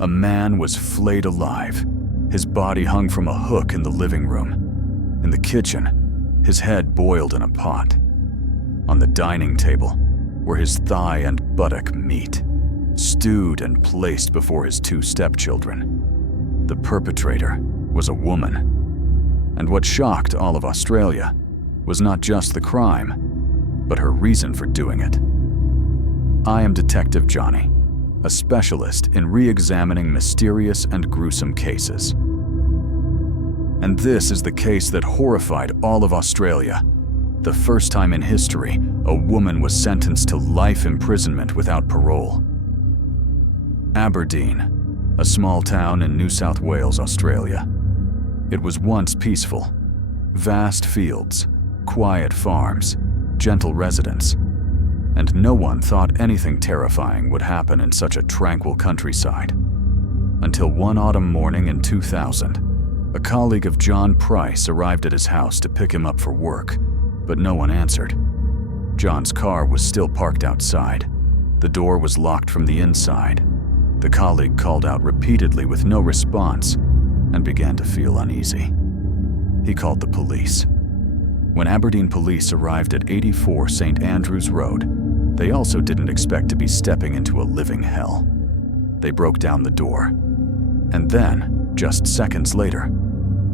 A man was flayed alive. His body hung from a hook in the living room. In the kitchen, his head boiled in a pot. On the dining table were his thigh and buttock meat, stewed and placed before his 2 stepchildren. The perpetrator was a woman. And what shocked all of Australia was not just the crime, but her reason for doing it. I am Detective Johnny, a specialist in re-examining mysterious and gruesome cases. And this is the case that horrified all of Australia. The first time in history, a woman was sentenced to life imprisonment without parole. Aberdeen, a small town in New South Wales, Australia. It was once peaceful. Vast fields, quiet farms, gentle residents. And no one thought anything terrifying would happen in such a tranquil countryside. Until one autumn morning in 2000, a colleague of John Price arrived at his house to pick him up for work, but no one answered. John's car was still parked outside. The door was locked from the inside. The colleague called out repeatedly with no response and began to feel uneasy. He called the police. When Aberdeen police arrived at 84 St. Andrews Road, they also didn't expect to be stepping into a living hell. They broke down the door. And then, just seconds later,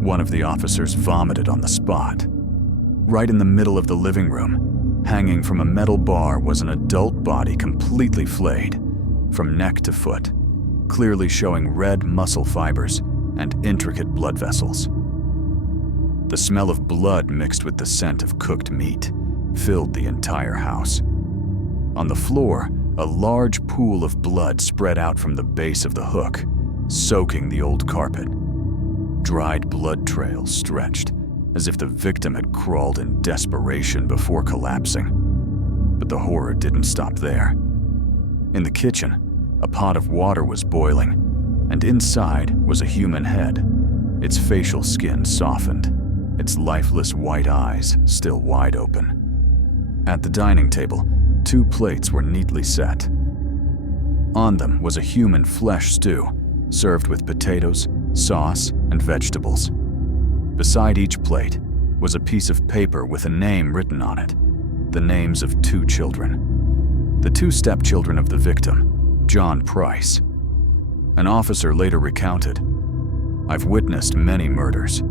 one of the officers vomited on the spot. Right in the middle of the living room, hanging from a metal bar, was an adult body completely flayed, from neck to foot, clearly showing red muscle fibers and intricate blood vessels. The smell of blood mixed with the scent of cooked meat filled the entire house. On the floor, a large pool of blood spread out from the base of the hook, soaking the old carpet. Dried blood trails stretched, as if the victim had crawled in desperation before collapsing. But the horror didn't stop there. In the kitchen, a pot of water was boiling, and inside was a human head, its facial skin softened, its lifeless white eyes still wide open. At the dining table, 2 plates were neatly set. On them was a human flesh stew, served with potatoes, sauce, and vegetables. Beside each plate was a piece of paper with a name written on it, the names of 2 children. The 2 stepchildren of the victim, John Price. An officer later recounted, "I've witnessed many murders,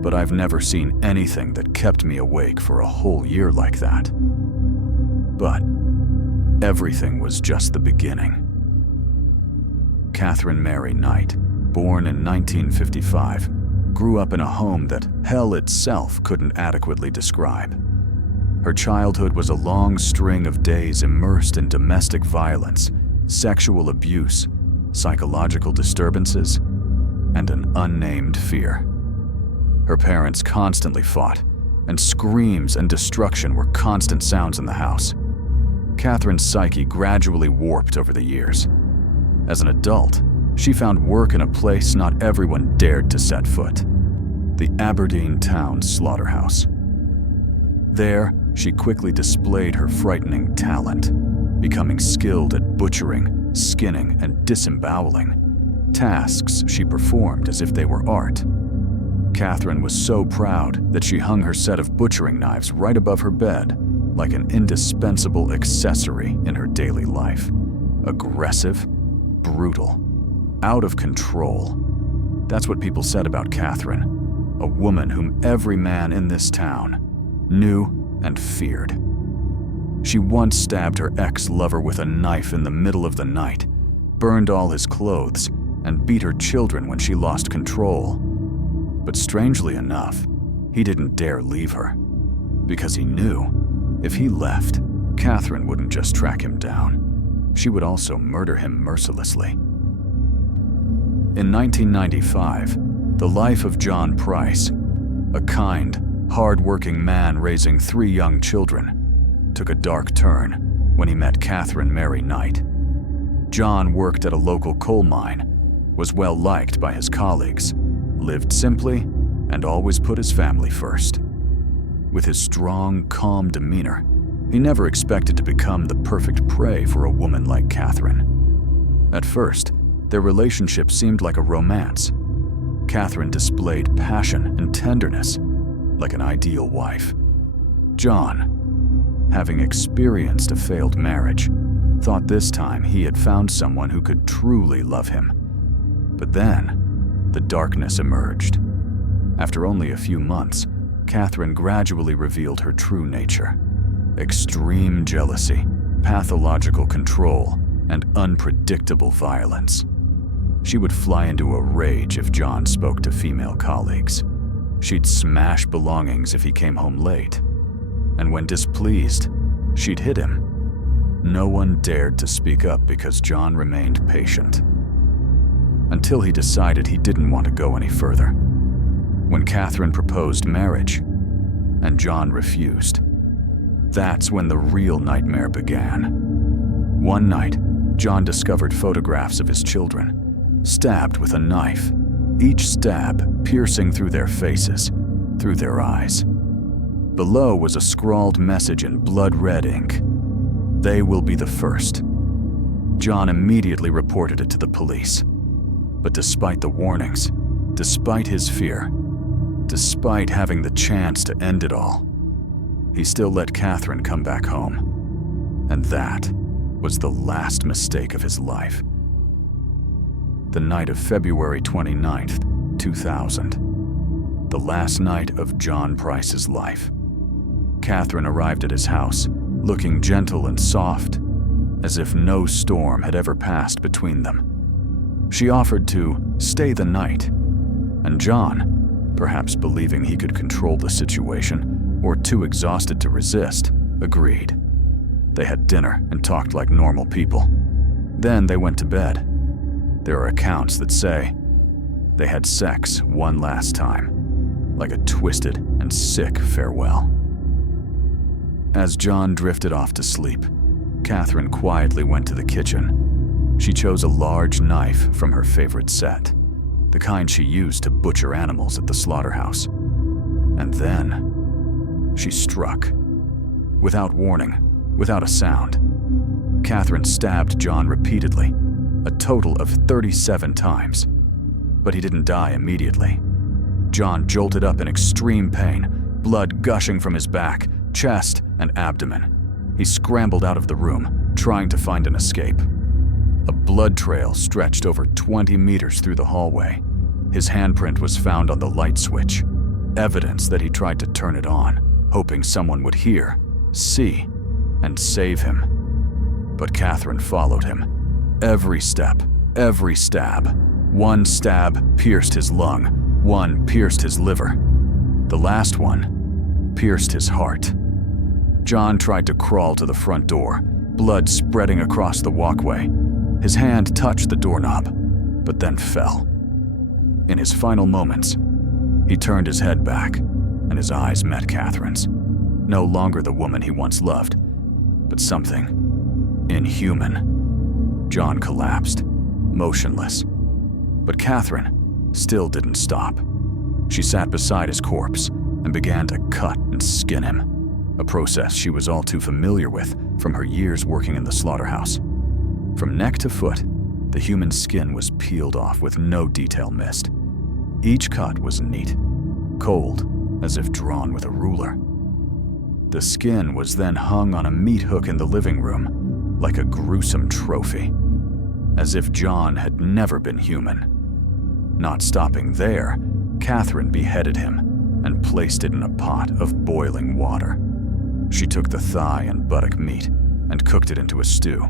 but I've never seen anything that kept me awake for a whole year like that." But everything was just the beginning. Katherine Mary Knight, born in 1955, grew up in a home that hell itself couldn't adequately describe. Her childhood was a long string of days immersed in domestic violence, sexual abuse, psychological disturbances, and an unnamed fear. Her parents constantly fought, and screams and destruction were constant sounds in the house. Katherine's psyche gradually warped over the years. As an adult, she found work in a place not everyone dared to set foot, the Aberdeen town slaughterhouse. There, she quickly displayed her frightening talent, becoming skilled at butchering, skinning, and disemboweling, tasks she performed as if they were art. Katherine was so proud that she hung her set of butchering knives right above her bed, like an indispensable accessory in her daily life. Aggressive, brutal, out of control. That's what people said about Katherine, a woman whom every man in this town knew and feared. She once stabbed her ex-lover with a knife in the middle of the night, burned all his clothes, and beat her children when she lost control. But strangely enough, he didn't dare leave her, because he knew if he left, Katherine wouldn't just track him down. She would also murder him mercilessly. In 1995, the life of John Price, a kind, hard-working man raising 3 young children, took a dark turn when he met Katherine Mary Knight. John worked at a local coal mine, was well-liked by his colleagues, lived simply, and always put his family first. With his strong, calm demeanor, he never expected to become the perfect prey for a woman like Katherine. At first, Their relationship seemed like a romance. Katherine displayed passion and tenderness, like an ideal wife. John, having experienced a failed marriage, thought this time he had found someone who could truly love him. But then, the darkness emerged. After only a few months, Katherine gradually revealed her true nature: extreme jealousy, pathological control, and unpredictable violence. She would fly into a rage if John spoke to female colleagues. She'd smash belongings if he came home late. And when displeased, she'd hit him. No one dared to speak up because John remained patient. Until he decided he didn't want to go any further. When Katherine proposed marriage, and John refused. That's when the real nightmare began. One night, John discovered photographs of his children, stabbed with a knife, each stab piercing through their faces, through their eyes. Below was a scrawled message in blood-red ink: "They will be the first." John immediately reported it to the police. But despite the warnings, despite his fear, despite having the chance to end it all, he still let Katherine come back home. And that was the last mistake of his life. The night of February 29th, 2000. The last night of John Price's life. Katherine arrived at his house, looking gentle and soft, as if no storm had ever passed between them. She offered to stay the night, and John, perhaps believing he could control the situation or too exhausted to resist, agreed. They had dinner and talked like normal people. Then they went to bed. There are accounts that say they had sex one last time, like a twisted and sick farewell. As John drifted off to sleep, Katherine quietly went to the kitchen. She chose a large knife from her favorite set, the kind she used to butcher animals at the slaughterhouse. And then she struck. Without warning, without a sound, Katherine stabbed John repeatedly, a total of 37 times. But he didn't die immediately. John jolted up in extreme pain, blood gushing from his back, chest, and abdomen. He scrambled out of the room, trying to find an escape. A blood trail stretched over 20 meters through the hallway. His handprint was found on the light switch, evidence that he tried to turn it on, hoping someone would hear, see, and save him. But Katherine followed him. Every step, every stab. One stab pierced his lung, one pierced his liver. The last one pierced his heart. John tried to crawl to the front door, blood spreading across the walkway. His hand touched the doorknob, but then fell. In his final moments, he turned his head back, and his eyes met Katherine's. No longer the woman he once loved, but something inhuman. John collapsed, motionless. But Katherine still didn't stop. She sat beside his corpse and began to cut and skin him, a process she was all too familiar with from her years working in the slaughterhouse. From neck to foot, the human skin was peeled off with no detail missed. Each cut was neat, cold, as if drawn with a ruler. The skin was then hung on a meat hook in the living room, like a gruesome trophy, as if John had never been human. Not stopping there, Katherine beheaded him and placed it in a pot of boiling water. She took the thigh and buttock meat and cooked it into a stew,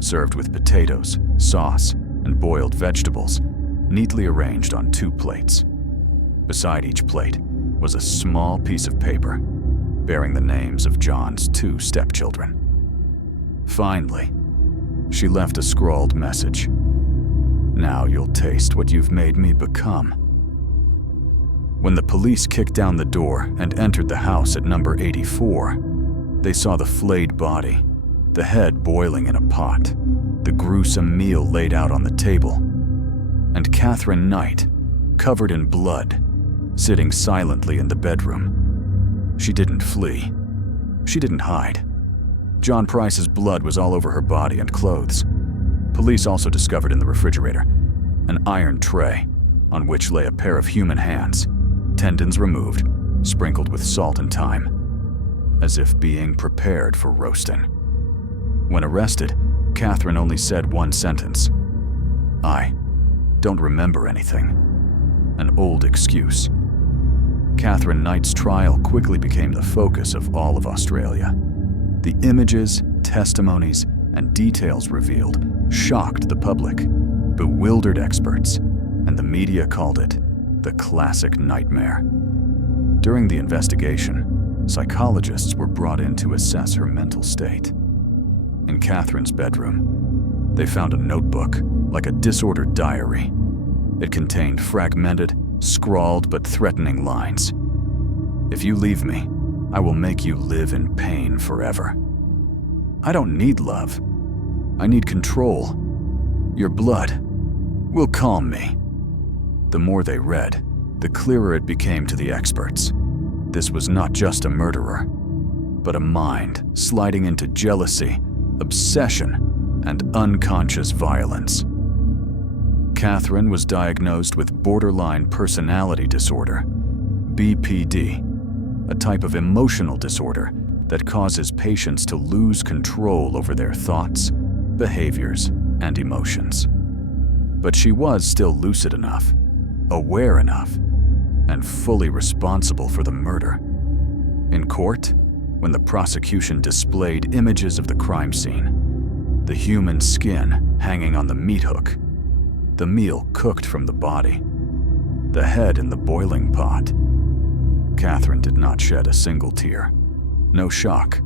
served with potatoes, sauce, and boiled vegetables, neatly arranged on 2 plates. Beside each plate was a small piece of paper bearing the names of John's 2 stepchildren. Finally, she left a scrawled message. "Now you'll taste what you've made me become." When the police kicked down the door and entered the house at number 84, they saw the flayed body, the head boiling in a pot, the gruesome meal laid out on the table, and Katherine Knight, covered in blood, sitting silently in the bedroom. She didn't flee. She didn't hide. John Price's blood was all over her body and clothes. Police also discovered in the refrigerator an iron tray on which lay a pair of human hands, tendons removed, sprinkled with salt and thyme, as if being prepared for roasting. When arrested, Katherine only said one sentence: "I don't remember anything." An old excuse. Katherine Knight's trial quickly became the focus of all of Australia. The images, testimonies, and details revealed shocked the public, bewildered experts, and the media called it the classic nightmare. During the investigation, psychologists were brought in to assess her mental state. In Katherine's bedroom, they found a notebook, like a disordered diary. It contained fragmented, scrawled but threatening lines. "If you leave me, I will make you live in pain forever. I don't need love. I need control. Your blood will calm me." The more they read, the clearer it became to the experts. This was not just a murderer, but a mind sliding into jealousy, obsession, and unconscious violence. Katherine was diagnosed with borderline personality disorder, BPD, a type of emotional disorder that causes patients to lose control over their thoughts, behaviors, and emotions. But she was still lucid enough, aware enough, and fully responsible for the murder. In court, when the prosecution displayed images of the crime scene, the human skin hanging on the meat hook, the meal cooked from the body, the head in the boiling pot, Katherine did not shed a single tear. No shock,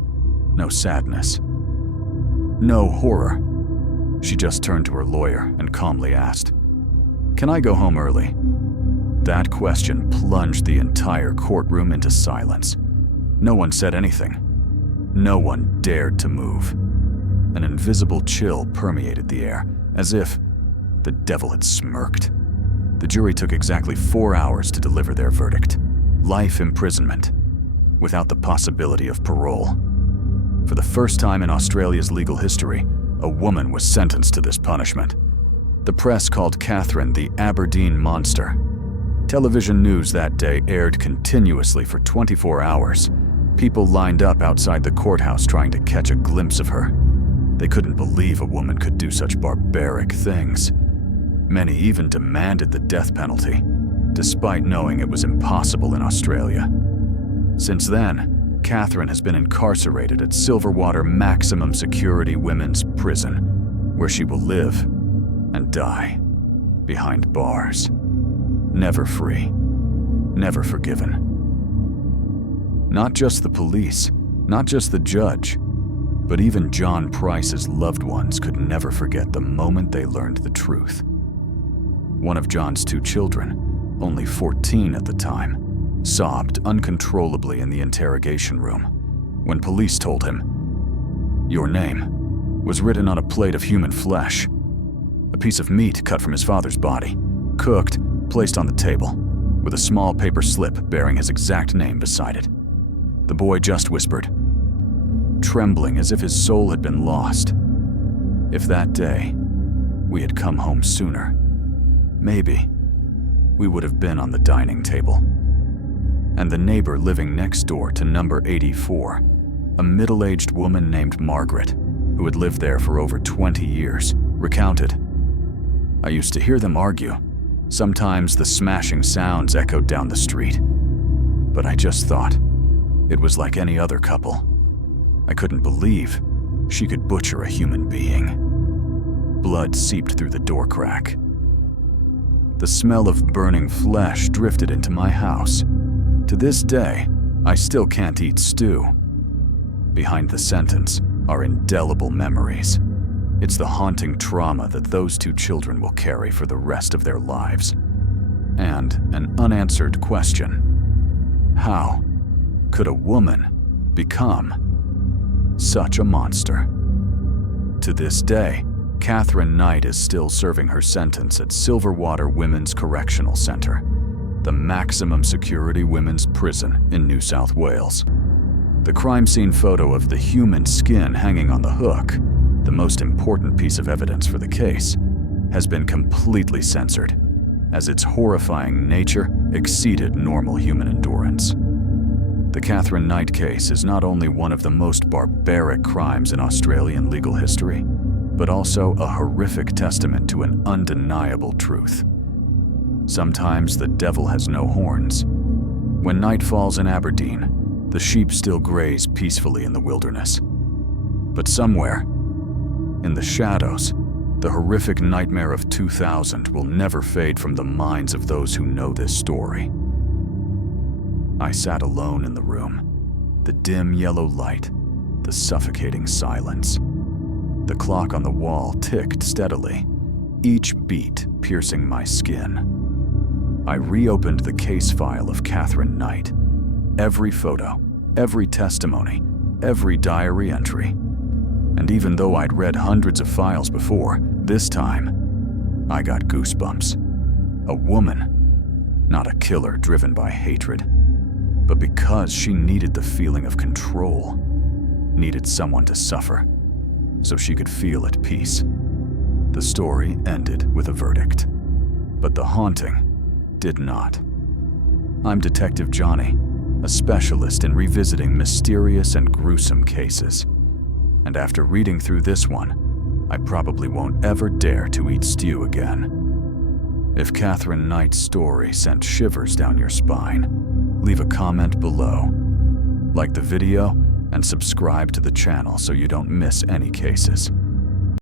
no sadness, no horror. She just turned to her lawyer and calmly asked, "Can I go home early?" That question plunged the entire courtroom into silence. No one said anything. No one dared to move. An invisible chill permeated the air, as if the devil had smirked. The jury took exactly 4 hours to deliver their verdict: life imprisonment, without the possibility of parole. For the first time in Australia's legal history, a woman was sentenced to this punishment. The press called Katherine the Aberdeen Monster. Television news that day aired continuously for 24 hours. People lined up outside the courthouse trying to catch a glimpse of her. They couldn't believe a woman could do such barbaric things. Many even demanded the death penalty, despite knowing it was impossible in Australia. Since then, Katherine has been incarcerated at Silverwater Maximum Security Women's Prison, where she will live and die behind bars. Never free, never forgiven. Not just the police, not just the judge, but even John Price's loved ones could never forget the moment they learned the truth. One of John's 2 children, only 14 at the time, sobbed uncontrollably in the interrogation room when police told him, "Your name was written on a plate of human flesh, a piece of meat cut from his father's body, cooked, placed on the table, with a small paper slip bearing his exact name beside it." The boy just whispered, trembling as if his soul had been lost, "If that day we had come home sooner, maybe we would have been on the dining table." And the neighbor living next door to number 84, a middle-aged woman named Margaret, who had lived there for over 20 years, recounted, "I used to hear them argue. Sometimes the smashing sounds echoed down the street. But I just thought it was like any other couple. I couldn't believe she could butcher a human being." Blood seeped through the door crack. The smell of burning flesh drifted into my house. To this day, I still can't eat stew. Behind the sentence are indelible memories. It's the haunting trauma that those 2 children will carry for the rest of their lives. And an unanswered question: how could a woman become such a monster? To this day, Katherine Knight is still serving her sentence at Silverwater Women's Correctional Center, the maximum security women's prison in New South Wales. The crime scene photo of the human skin hanging on the hook the most important piece of evidence for the case, has been completely censored, as its horrifying nature exceeded normal human endurance. The Katherine Knight case is not only one of the most barbaric crimes in Australian legal history, but also a horrific testament to an undeniable truth. Sometimes the devil has no horns. When night falls in Aberdeen, the sheep still graze peacefully in the wilderness. But somewhere, in the shadows, the horrific nightmare of 2000 will never fade from the minds of those who know this story. I sat alone in the room, the dim yellow light, the suffocating silence. The clock on the wall ticked steadily, each beat piercing my skin. I reopened the case file of Katherine Knight. Every photo, every testimony, every diary entry. And even though I'd read hundreds of files before, this time, I got goosebumps. A woman, not a killer driven by hatred, but because she needed the feeling of control, needed someone to suffer, so she could feel at peace. The story ended with a verdict, but the haunting did not. I'm Detective Johnny, a specialist in revisiting mysterious and gruesome cases. And after reading through this one, I probably won't ever dare to eat stew again. If Katherine Knight's story sent shivers down your spine, leave a comment below. Like the video and subscribe to the channel so you don't miss any cases.